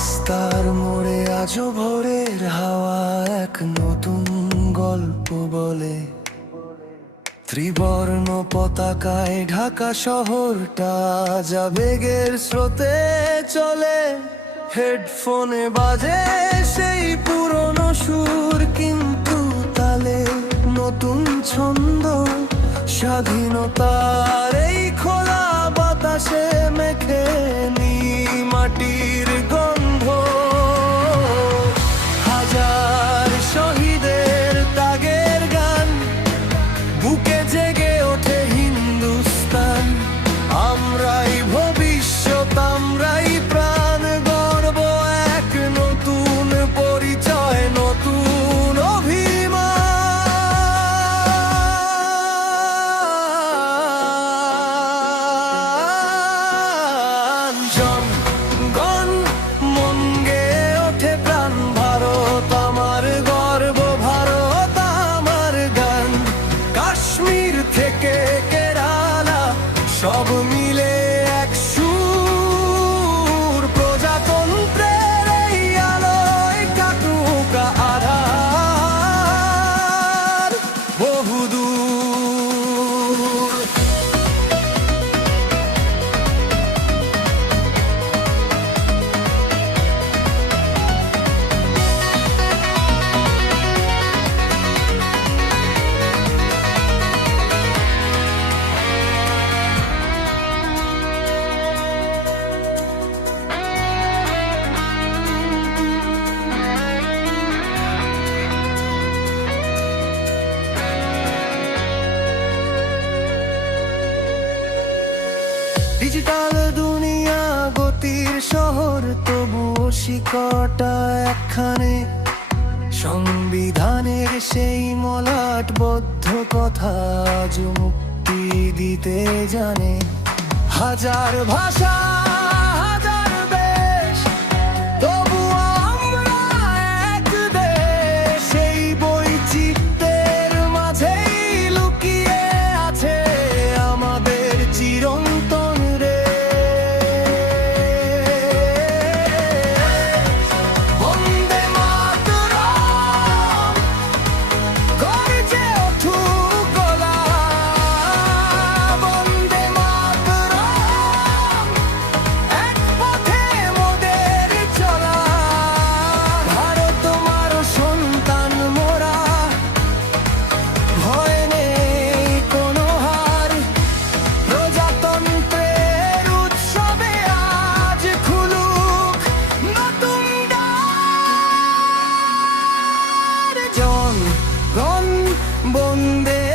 রাস্তার মোড়ে আজও ভোরের হাওয়া এক নতুন গল্প বলে। ত্রিবর্ণ পতাকায় ঢাকা শহরটা যা বেগের স্রোতে চলে। হেডফোনে বাজে সেই পুরনো সুর, কিন্তু তালে নতুন ছন্দ স্বাধীনতার থেকে কেরালা সব মিলে এক সুর। প্রজাতন্ত্রের এই আলোয় কাটুক আধার। বহুদূর ডিজিটাল দুনিয়া, গতির শহর তবু শিকটা একখানে। সংবিধানের সেই মলাটবদ্ধ কথা আজ মুক্তি দিতে জানে। হাজার ভাষা গন বন্দে